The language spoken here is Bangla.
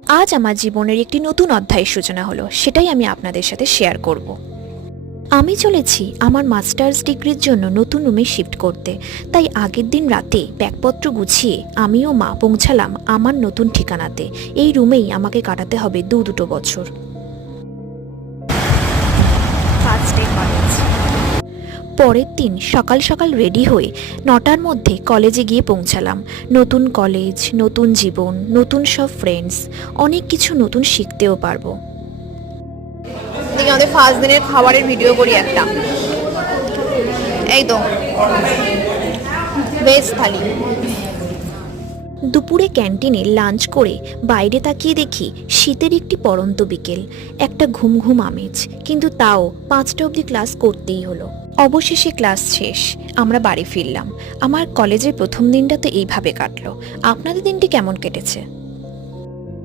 আজ আমার জীবনের একটি নতুন অধ্যায়ের সূচনা হলো, সেটাই আমি আপনাদের সাথে শেয়ার করব। আমি চলেছি আমার মাস্টার্স ডিগ্রির জন্য নতুন রুমে শিফট করতে, তাই আগের দিন রাতে ব্যাগপত্র গুছিয়ে আমি ও মা পৌঁছালাম আমার নতুন ঠিকানাতে। এই রুমেই আমাকে কাটাতে হবে দুটো বছর। পরের দিন সকাল সকাল রেডি হয়ে 9টার মধ্যে কলেজে গিয়ে পৌঁছালাম। নতুন কলেজ, নতুন জীবন, নতুন সব ফ্রেন্ডস, অনেক কিছু নতুন শিখতেও পারবো। দেখি আমাদের ফার্স্ট দিনের খাবারের ভিডিও করি একটা। এই তো ভেজ থালি। দুপুরে ক্যান্টিনে লাঞ্চ করে বাইরে তাকিয়ে দেখি শীতের একটি পড়ন্ত বিকেল, একটা ঘুম ঘুম আমেজ, কিন্তু তাও 5টা অবধি ক্লাস করতেই হলো। অবশেষে ক্লাস শেষ, আমরা বাড়ি ফিরলাম। আমার কলেজের প্রথম দিনটা তো এইভাবে কাটলো। আপনাদের দিনটি কেমন কেটেছে?